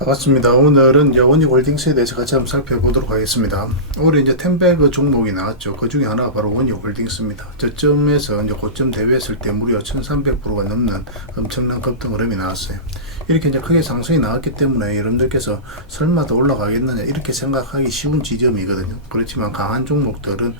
반갑습니다. 오늘은 이제 원익홀딩스에 대해서 같이 한번 살펴보도록 하겠습니다. 올해 이제 10배그 종목이 나왔죠. 그 중에 하나가 바로 원익홀딩스입니다. 저점에서 이제 고점 대비했을 때 무려 1300%가 넘는 엄청난 급등 흐름이 나왔어요. 이렇게 이제 크게 상승이 나왔기 때문에 여러분들께서 설마 더 올라가겠느냐 이렇게 생각하기 쉬운 지점이거든요. 그렇지만 강한 종목들은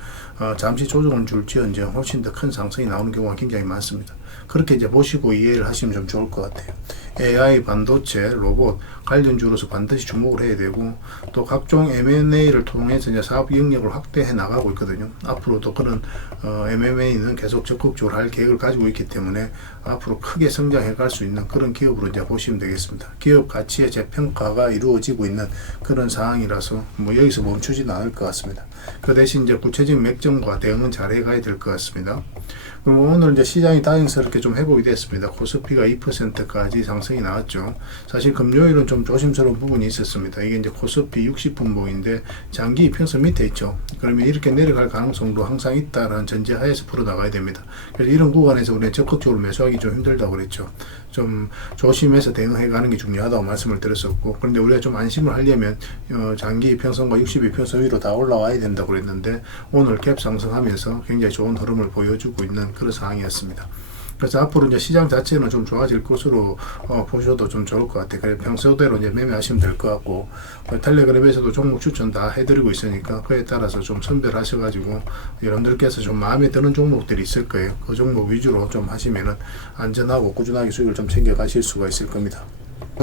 잠시 조정을 줄지언정 훨씬 더 큰 상승이 나오는 경우가 굉장히 많습니다. 그렇게 이제 보시고 이해를 하시면 좀 좋을 것 같아요. AI, 반도체, 로봇 관련주로서 반드시 주목을 해야 되고, 또 각종 M&A를 통해서 이제 사업 영역을 확대해 나가고 있거든요. 앞으로도 그런 M&A는 계속 적극적으로 할 계획을 가지고 있기 때문에 앞으로 크게 성장해 갈 수 있는 그런 기업으로 이제 보시면 되겠습니다. 기업 가치의 재평가가 이루어지고 있는 그런 상황이라서 뭐 여기서 멈추지는 않을 것 같습니다. 그 대신 이제 구체적인 맥점과 대응은 잘해 가야 될 것 같습니다. 그럼 오늘 이제 시장이 다행스럽게 좀 회복이 됐습니다. 코스피가 2%까지 상승이 나왔죠. 사실 금요일은 좀 조심스러운 부분이 있었습니다. 이게 이제 코스피 60분봉인데 장기 이평선 밑에 있죠. 그러면 이렇게 내려갈 가능성도 항상 있다라는 전제하에서 풀어나가야 됩니다. 그래서 이런 구간에서 우리는 적극적으로 매수하기 좀 힘들다고 그랬죠. 좀 조심해서 대응해 가는 게 중요하다고 말씀을 드렸었고, 그런데 우리가 좀 안심을 하려면 장기 이평선과 62평선 위로 다 올라와야 된다고 그랬는데 오늘 갭 상승하면서 굉장히 좋은 흐름을 보여주고 있는 그런 상황이었습니다. 그래서 앞으로 이제 시장 자체는 좀 좋아질 것으로 보셔도 좀 좋을 것 같아요. 그래 평소대로 이제 매매하시면 될 것 같고, 텔레그램에서도 종목 추천 다 해드리고 있으니까 그에 따라서 좀 선별하셔가지고 여러분들께서 좀 마음에 드는 종목들이 있을 거예요. 그 종목 위주로 좀 하시면은 안전하고 꾸준하게 수익을 좀 챙겨 가실 수가 있을 겁니다.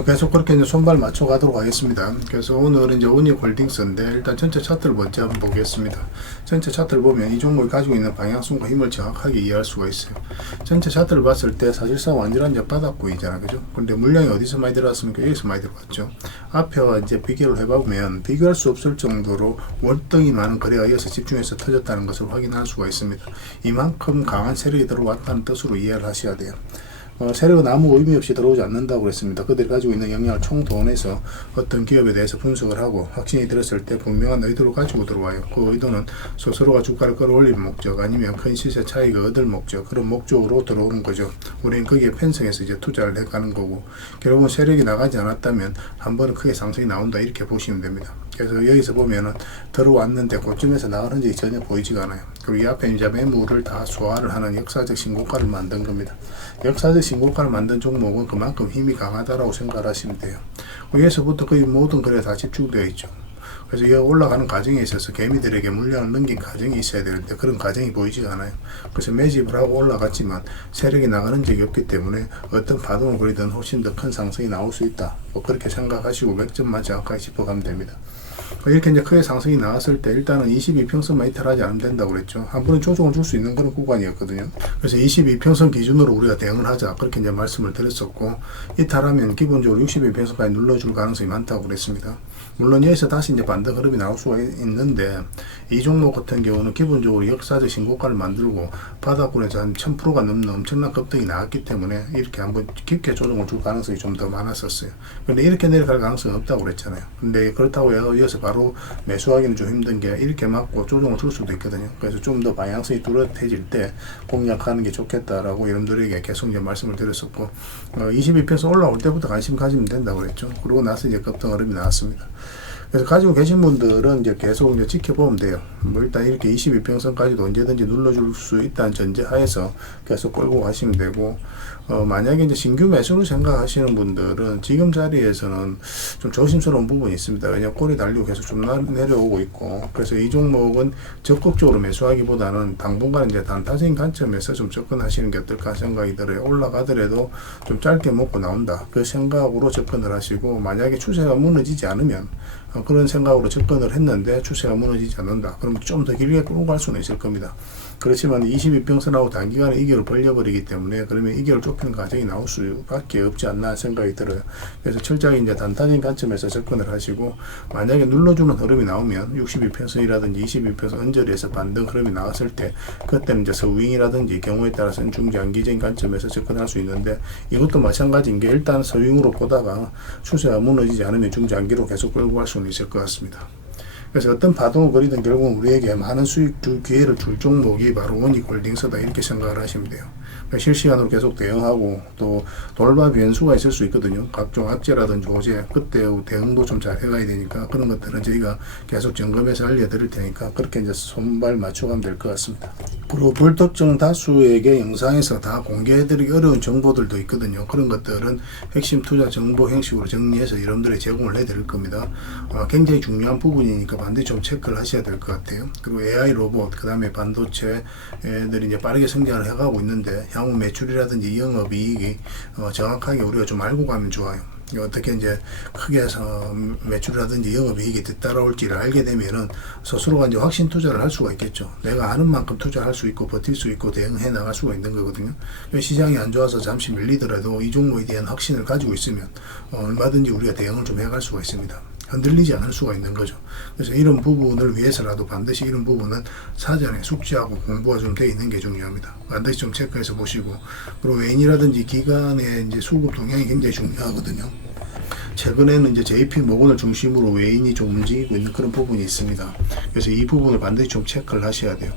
계속 그렇게 이제 손발 맞춰 가도록 하겠습니다. 그래서 오늘은 이제 원익홀딩스인데 일단 전체 차트를 먼저 한번 보겠습니다. 전체 차트를 보면 이 종목이 가지고 있는 방향성과 힘을 정확하게 이해할 수가 있어요. 전체 차트를 봤을 때 사실상 완전한 이제 바닥구이잖아요, 그죠? 근데 물량이 어디서 많이 들어왔습니까? 여기서 많이 들어왔죠. 앞에와 이제 비교를 해보면 비교할 수 없을 정도로 월등히 많은 거래가 이어서 집중해서 터졌다는 것을 확인할 수가 있습니다. 이만큼 강한 세력이 들어왔다는 뜻으로 이해를 하셔야 돼요. 세력은 아무 의미 없이 들어오지 않는다고 그랬습니다. 그들이 가지고 있는 역량을 총동원해서 어떤 기업에 대해서 분석을 하고 확신이 들었을 때 분명한 의도를 가지고 들어와요. 그 의도는 스스로가 주가를 끌어올리는 목적, 아니면 큰 시세 차익을 얻을 목적, 그런 목적으로 들어오는 거죠. 우리는 거기에 편성해서 이제 투자를 해가는 거고, 결국은 세력이 나가지 않았다면 한 번은 크게 상승이 나온다 이렇게 보시면 됩니다. 그래서 여기서 보면은 들어왔는데 고점에서 나가는 흔적이 전혀 보이지가 않아요. 그리고 이 앞에 이제 매물을 다 소화를 하는 역사적 신고가를 만든 겁니다. 역사적 신고가를 만든 종목은 그만큼 힘이 강하다라고 생각하시면 돼요. 여기서부터 거의 모든 거래가 다 집중되어 있죠. 그래서 이 올라가는 과정에 있어서 개미들에게 물량을 넘긴 과정이 있어야 되는데 그런 과정이 보이지가 않아요. 그래서 매집을 하고 올라갔지만 세력이 나가는 적이 없기 때문에 어떤 파동을 그리든 훨씬 더 큰 상승이 나올 수 있다. 뭐 그렇게 생각하시고 맥점만 정확하게 짚어가면 됩니다. 이렇게 이제 크게 상승이 나왔을 때 일단은 22평선만 이탈하지 않으면 된다고 그랬죠. 한 번은 조정을 줄 수 있는 그런 구간이었거든요. 그래서 22평선 기준으로 우리가 대응을 하자 그렇게 이제 말씀을 드렸었고, 이탈하면 기본적으로 62평선까지 눌러줄 가능성이 많다고 그랬습니다. 물론 여기서 다시 이제 반등 흐름이 나올 수가 있는데, 이 종목 같은 경우는 기본적으로 역사적 신고가를 만들고 바닥권에서 한 1000%가 넘는 엄청난 급등이 나왔기 때문에 이렇게 한번 깊게 조정을 줄 가능성이 좀 더 많았었어요. 근데 이렇게 내려갈 가능성이 없다고 그랬잖아요. 근데 그렇다고 해서 이어서 바로 매수하기는 좀 힘든 게 이렇게 맞고 조정을 줄 수도 있거든요. 그래서 좀 더 방향성이 뚜렷해질 때 공략하는 게 좋겠다라고 여러분들에게 계속 이제 말씀을 드렸었고, 22평선 올라올 때부터 관심 가지면 된다고 그랬죠. 그러고 나서 이제 급등 흐름이 나왔습니다. 그래서 가지고 계신 분들은 이제 계속 이제 지켜보면 돼요. 뭐 일단 이렇게 22평선까지도 언제든지 눌러줄 수 있다는 전제 하에서 계속 끌고 가시면 되고, 만약에 이제 신규 매수를 생각하시는 분들은 지금 자리에서는 좀 조심스러운 부분이 있습니다. 왜냐하면 꼬리 달리고 계속 좀 내려오고 있고, 그래서 이 종목은 적극적으로 매수하기보다는 당분간 이제 단타적인 관점에서 좀 접근하시는 게 어떨까 생각이 들어요. 올라가더라도 좀 짧게 먹고 나온다, 그 생각으로 접근을 하시고, 만약에 추세가 무너지지 않으면 그런 생각으로 접근을 했는데 추세가 무너지지 않는다, 그러면 좀 더 길게 끌고 갈 수는 있을 겁니다. 그렇지만 22평선하고 단기간에 이결을 벌려버리기 때문에 그러면 이결을 좁히는 과정이 나올 수밖에 없지 않나 생각이 들어요. 그래서 철저히 이제 단타적인 관점에서 접근을 하시고, 만약에 눌러주는 흐름이 나오면 62평선이라든지 22평선 언저리에서 반등 흐름이 나왔을 때 그때는 이제 서윙이라든지 경우에 따라서는 중장기적인 관점에서 접근할 수 있는데, 이것도 마찬가지인 게 일단 서윙으로 보다가 추세가 무너지지 않으면 중장기로 계속 끌고 갈 수는 있을 것 같습니다. 그래서 어떤 파동을 그리든 결국은 우리에게 많은 수익 줄 기회를 줄 종목이 바로 원익홀딩스다 이렇게 생각을 하시면 돼요. 실시간으로 계속 대응하고 또 돌발 변수가 있을 수 있거든요. 각종 악재라든지 호재 그때 대응도 좀 잘 해가야 되니까 그런 것들은 저희가 계속 점검해서 알려드릴 테니까 그렇게 이제 손발 맞춰가면 될 것 같습니다. 그리고 불특정 다수에게 영상에서 다 공개해드리기 어려운 정보들도 있거든요. 그런 것들은 핵심 투자 정보 형식으로 정리해서 여러분들이 제공을 해드릴 겁니다. 굉장히 중요한 부분이니까 반드시 좀 체크를 하셔야 될 것 같아요. 그리고 AI 로봇, 그 다음에 반도체들이 이제 빠르게 성장을 해가고 있는데 향후 매출이라든지 영업이익이 정확하게 우리가 좀 알고 가면 좋아요. 어떻게 이제 크게 해서 매출이라든지 영업이익이 뒤따라올지를 알게 되면은 스스로가 이제 확신 투자를 할 수가 있겠죠. 내가 아는 만큼 투자할 수 있고 버틸 수 있고 대응해 나갈 수가 있는 거거든요. 시장이 안 좋아서 잠시 밀리더라도 이 종목에 대한 확신을 가지고 있으면 얼마든지 우리가 대응을 좀 해갈 수가 있습니다. 흔들리지 않을 수가 있는 거죠. 그래서 이런 부분을 위해서라도 반드시 이런 부분은 사전에 숙지하고 공부가 좀 돼 있는 게 중요합니다. 반드시 좀 체크해서 보시고, 그리고 외인이라든지 기관의 이제 수급 동향이 굉장히 중요하거든요. 최근에는 이제 JP 모건을 중심으로 외인이 좀 움직이고 있는 그런 부분이 있습니다. 그래서 이 부분을 반드시 좀 체크를 하셔야 돼요.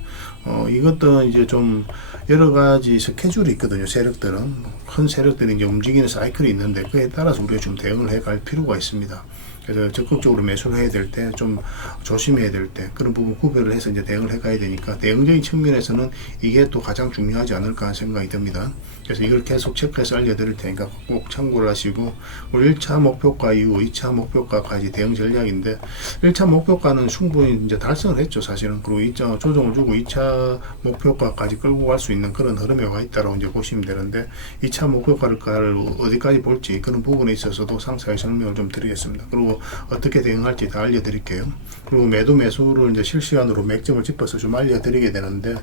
이것도 이제 좀 여러 가지 스케줄이 있거든요. 세력들은 큰 세력들이 이제 움직이는 사이클이 있는데 그에 따라서 우리가 좀 대응을 해갈 필요가 있습니다. 그래서 적극적으로 매수를 해야 될 때 좀 조심해야 될 때 그런 부분 구별을 해서 이제 대응을 해가야 되니까 대응적인 측면에서는 이게 또 가장 중요하지 않을까 하는 생각이 듭니다. 그래서 이걸 계속 체크해서 알려드릴 테니까 꼭 참고를 하시고, 1차 목표가 이후 2차 목표가까지 대응 전략인데 1차 목표가는 충분히 이제 달성을 했죠, 사실은. 그리고 2차 조정을 주고 2차 목표가까지 끌고 갈 수 있는 그런 흐름에 와 있다고 이제 보시면 되는데 2차 목표가를 어디까지 볼지 그런 부분에 있어서도 상세하게 설명을 좀 드리겠습니다. 그리고 어떻게 대응할지 다 알려드릴게요. 그리고 매수를 이제 실시간으로 맥점을 짚어서 좀 알려드리게 되는데,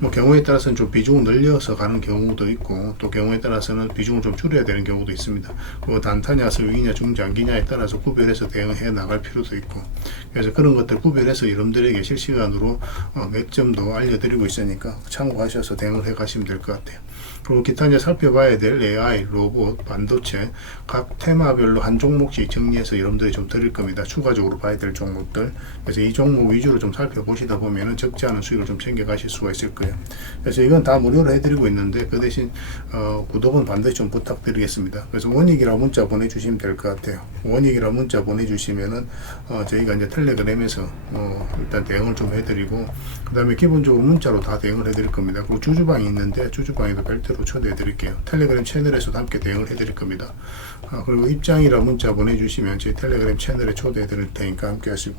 뭐 경우에 따라서는 좀 비중을 늘려서 가는 경우도 있고 또 경우에 따라서는 비중을 좀 줄여야 되는 경우도 있습니다. 그리고 단타냐 서위냐 중장기냐에 따라서 구별해서 대응해 나갈 필요도 있고, 그래서 그런 것들 구별해서 여러분들에게 실시간으로 맥점도 알려드리고 있으니까 참고하셔서 대응을 해 가시면 될 것 같아요. 그리고 기타 이제 살펴봐야 될 AI, 로봇, 반도체 각 테마별로 한 종목씩 정리해서 여러분들이 좀 드릴 겁니다. 추가적으로 봐야 될 종목들. 그래서 이 종목 위주로 좀 살펴보시다 보면은 적지 않은 수익을 좀 챙겨 가실 수가 있을 거예요. 그래서 이건 다 무료로 해드리고 있는데 그 대신 구독은 반드시 좀 부탁드리겠습니다. 그래서 원익이라 문자 보내주시면 될 것 같아요. 원익이라 문자 보내주시면은 저희가 이제 텔레그램에서 일단 대응을 좀 해드리고, 그 다음에 기본적으로 문자로 다 대응을 해드릴 겁니다. 그리고 주주방이 있는데 주주방에도 별도로 초대해 드릴게요. 텔레그램 채널에서도 함께 대응을 해드릴 겁니다. 그리고 입장이라 문자 보내주시면 저희 텔레그램 채널에 초대해 드릴 테니까 함께 하시고,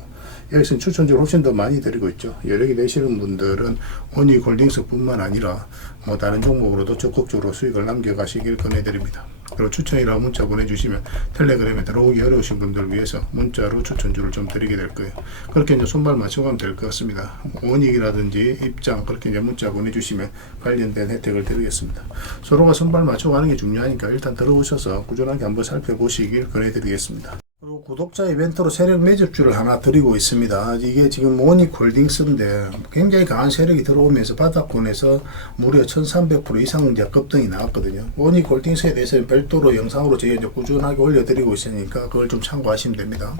여기서는 추천주를 훨씬 더 많이 드리고 있죠. 여력이 되시는 분들은 원익홀딩스 뿐만 아니라 뭐 다른 종목으로도 적극적으로 수익을 남겨가시길 권해드립니다. 그리고 추천이라 문자 보내주시면 텔레그램에 들어오기 어려우신 분들을 위해서 문자로 추천주를 좀 드리게 될 거예요. 그렇게 이제 손발 맞춰가면 될 것 같습니다. 원익이라든지 입장 그렇게 이제 문자 보내주시면 관련된 혜택을 드리겠습니다. 서로가 손발 맞춰가는 게 중요하니까 일단 들어오셔서 꾸준하게 한번 살펴보시길 권해드리겠습니다. 그리고 구독자 이벤트로 세력 매집주를 하나 드리고 있습니다. 이게 지금 원익홀딩스인데 굉장히 강한 세력이 들어오면서 바닥권에서 무려 1300% 이상 이제 급등이 나왔거든요. 원익홀딩스에 대해서는 별도로 영상으로 저희가 이제 꾸준하게 올려드리고 있으니까 그걸 좀 참고하시면 됩니다.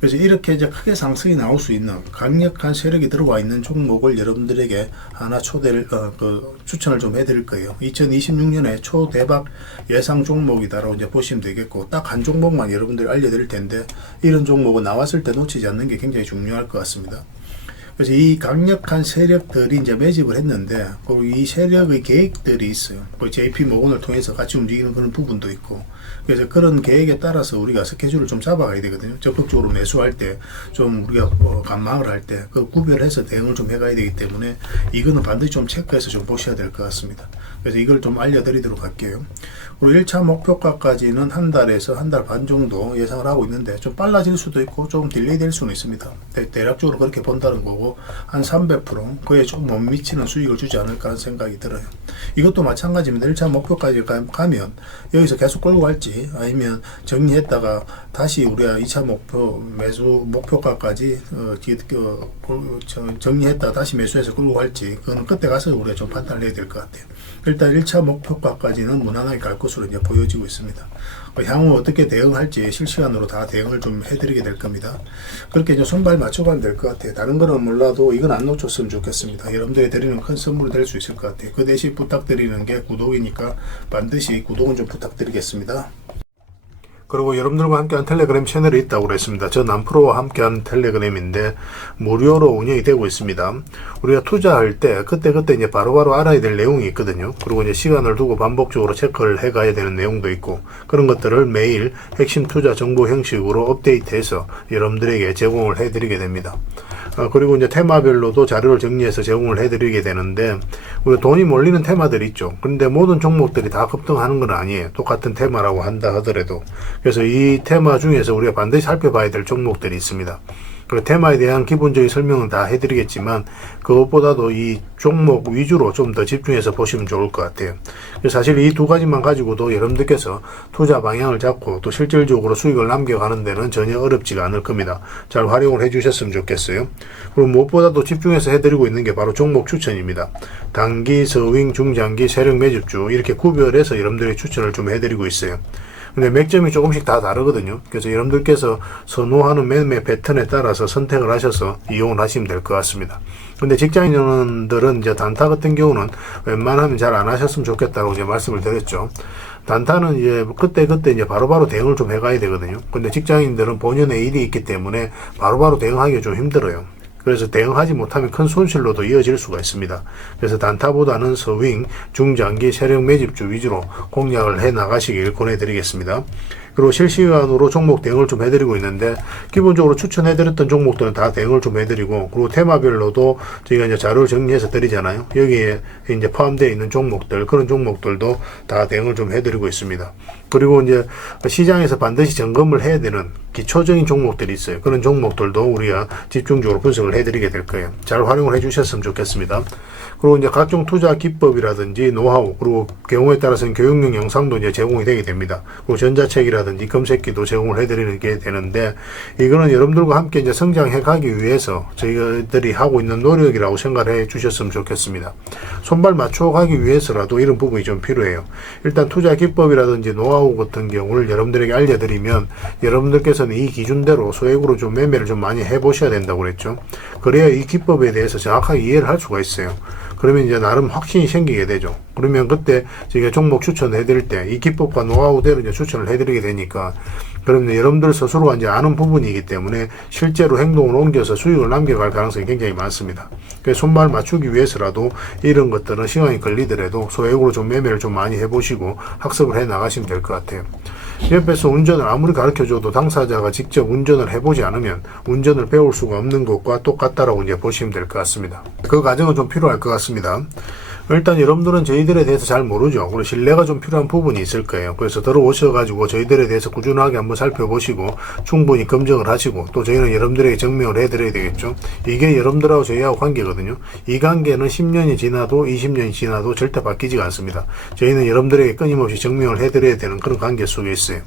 그래서 이렇게 이제 크게 상승이 나올 수 있는 강력한 세력이 들어와 있는 종목을 여러분들에게 하나 추천을 좀 해드릴 거예요. 2026년에 초대박 예상 종목이다라고 이제 보시면 되겠고, 딱 한 종목만 여러분들이 알려드릴 텐데 이런 종목은 나왔을 때 놓치지 않는 게 굉장히 중요할 것 같습니다. 그래서 이 강력한 세력들이 이제 매집을 했는데, 그리고 이 세력의 계획들이 있어요. JP 모건을 통해서 같이 움직이는 그런 부분도 있고, 그래서 그런 계획에 따라서 우리가 스케줄을 좀 잡아가야 되거든요. 적극적으로 매수할 때, 좀 우리가 관망을 할 때, 그 구별해서 대응을 좀 해가야 되기 때문에 이거는 반드시 좀 체크해서 좀 보셔야 될 것 같습니다. 그래서 이걸 좀 알려드리도록 할게요. 그리고 1차 목표가까지는 한 달에서 한 달 반 정도 예상을 하고 있는데 좀 빨라질 수도 있고 조금 딜레이 될 수는 있습니다. 대략적으로 그렇게 본다는 거고, 한 300% 그에 좀 못 미치는 수익을 주지 않을까 하는 생각이 들어요. 이것도 마찬가지입니다. 1차 목표까지 가면 여기서 계속 끌고 갈지 아니면 정리했다가 다시 우리가 2차 매수 목표가까지 정리했다가 다시 매수해서 끌고 갈지, 그거는 그때 가서 우리가 좀 판단을 해야 될 것 같아요. 일단 1차 목표가까지는 무난하게 갈 것으로 이제 보여지고 있습니다. 향후 어떻게 대응할지 실시간으로 다 대응을 좀 해드리게 될 겁니다. 그렇게 이제 손발 맞춰가면 될 것 같아요. 다른 거는 몰라도 이건 안 놓쳤으면 좋겠습니다. 여러분들이 드리는 큰 선물이 될 수 있을 것 같아요. 그 대신 부탁드리는 게 구독이니까 반드시 구독은 좀 부탁드리겠습니다. 그리고 여러분들과 함께한 텔레그램 채널이 있다고 그랬습니다. 저 남프로와 함께한 텔레그램인데 무료로 운영이 되고 있습니다. 우리가 투자할 때 그때 이제 바로바로 알아야 될 내용이 있거든요. 그리고 이제 시간을 두고 반복적으로 체크를 해가야 되는 내용도 있고 그런 것들을 매일 핵심 투자 정보 형식으로 업데이트해서 여러분들에게 제공을 해드리게 됩니다. 그리고 이제 테마별로도 자료를 정리해서 제공을 해드리게 되는데 우리 돈이 몰리는 테마들이 있죠. 그런데 모든 종목들이 다 급등하는 건 아니에요. 똑같은 테마라고 한다 하더라도. 그래서 이 테마 중에서 우리가 반드시 살펴봐야 될 종목들이 있습니다. 그 테마에 대한 기본적인 설명은 다 해드리겠지만 그것보다도 이 종목 위주로 좀 더 집중해서 보시면 좋을 것 같아요. 사실 이 두 가지만 가지고도 여러분들께서 투자 방향을 잡고 또 실질적으로 수익을 남겨가는 데는 전혀 어렵지가 않을 겁니다. 잘 활용을 해주셨으면 좋겠어요. 그리고 무엇보다도 집중해서 해드리고 있는 게 바로 종목 추천입니다. 단기, 서윙, 중장기, 세력 매집주 이렇게 구별해서 여러분들의 추천을 좀 해드리고 있어요. 근데 맥점이 조금씩 다 다르거든요. 그래서 여러분들께서 선호하는 매매 패턴에 따라서 선택을 하셔서 이용을 하시면 될 것 같습니다. 근데 직장인들은 이제 단타 같은 경우는 웬만하면 잘 안 하셨으면 좋겠다고 이제 말씀을 드렸죠. 단타는 이제 그때 이제 바로바로 대응을 좀 해가야 되거든요. 근데 직장인들은 본연의 일이 있기 때문에 바로바로 대응하기가 좀 힘들어요. 그래서 대응하지 못하면 큰 손실로도 이어질 수가 있습니다. 그래서 단타보다는 서윙, 중장기, 세력 매집주 위주로 공략을 해 나가시길 권해드리겠습니다. 그리고 실시간으로 종목 대응을 좀 해드리고 있는데 기본적으로 추천해드렸던 종목들은 다 대응을 좀 해드리고 그리고 테마별로도 저희가 이제 자료를 정리해서 드리잖아요. 여기에 이제 포함되어 있는 종목들 그런 종목들도 다 대응을 좀 해드리고 있습니다. 그리고 이제 시장에서 반드시 점검을 해야 되는 기초적인 종목들이 있어요. 그런 종목들도 우리가 집중적으로 분석을 해드리게 될 거예요. 잘 활용을 해주셨으면 좋겠습니다. 그리고 이제 각종 투자 기법이라든지 노하우 그리고 경우에 따라서는 교육용 영상도 이제 제공이 되게 됩니다. 그리고 전자책이라든지 검색기도 제공을 해드리는 게 되는데 이거는 여러분들과 함께 이제 성장해 가기 위해서 저희들이 하고 있는 노력이라고 생각해 주셨으면 좋겠습니다. 손발 맞춰 가기 위해서라도 이런 부분이 좀 필요해요. 일단 투자 기법이라든지 노하우 같은 경우를 여러분들에게 알려드리면 여러분들께서는 이 기준대로 소액으로 좀 매매를 좀 많이 해보셔야 된다고 그랬죠. 그래야 이 기법에 대해서 정확하게 이해를 할 수가 있어요. 그러면 이제 나름 확신이 생기게 되죠. 그러면 그때 저희가 종목 추천을 해드릴 때 이 기법과 노하우대로 이제 추천을 해드리게 되니까 그러면 여러분들 스스로가 이제 아는 부분이기 때문에 실제로 행동을 옮겨서 수익을 남겨갈 가능성이 굉장히 많습니다. 그래서 손발 맞추기 위해서라도 이런 것들은 시간이 걸리더라도 소액으로 좀 매매를 좀 많이 해보시고 학습을 해 나가시면 될 것 같아요. 옆에서 운전을 아무리 가르쳐줘도 당사자가 직접 운전을 해보지 않으면 운전을 배울 수가 없는 것과 똑같다라고 이제 보시면 될 것 같습니다. 그 과정은 좀 필요할 것 같습니다. 일단 여러분들은 저희들에 대해서 잘 모르죠. 그리고 신뢰가 좀 필요한 부분이 있을 거예요. 그래서 들어오셔가지고 저희들에 대해서 꾸준하게 한번 살펴보시고 충분히 검증을 하시고 또 저희는 여러분들에게 증명을 해드려야 되겠죠. 이게 여러분들하고 저희하고 관계거든요. 이 관계는 10년이 지나도 20년이 지나도 절대 바뀌지가 않습니다. 저희는 여러분들에게 끊임없이 증명을 해드려야 되는 그런 관계 속에 있어요.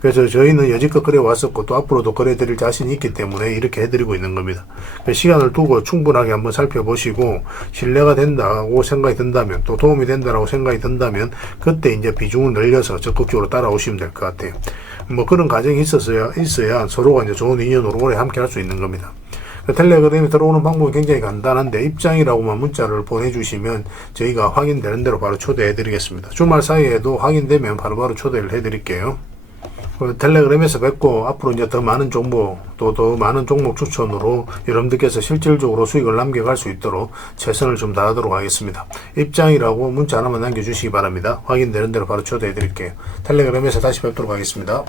그래서 저희는 여지껏 그래 왔었고 또 앞으로도 그래 드릴 자신이 있기 때문에 이렇게 해드리고 있는 겁니다. 시간을 두고 충분하게 한번 살펴보시고 신뢰가 된다고 생각이 든다면 또 도움이 된다라고 생각이 든다면 그때 이제 비중을 늘려서 적극적으로 따라오시면 될 것 같아요. 뭐 그런 과정이 있어야 서로가 이제 좋은 인연으로 오래 함께 할 수 있는 겁니다. 텔레그램에 들어오는 방법이 굉장히 간단한데 입장이라고만 문자를 보내주시면 저희가 확인되는 대로 바로 초대해 드리겠습니다. 주말 사이에도 확인되면 바로바로 초대를 해 드릴게요. 텔레그램에서 뵙고 앞으로 이제 더 많은 정보 또 더 많은 종목 추천으로 여러분들께서 실질적으로 수익을 남겨갈 수 있도록 최선을 좀 다하도록 하겠습니다. 입장이라고 문자 하나만 남겨주시기 바랍니다. 확인되는 대로 바로 초대해 드릴게요. 텔레그램에서 다시 뵙도록 하겠습니다.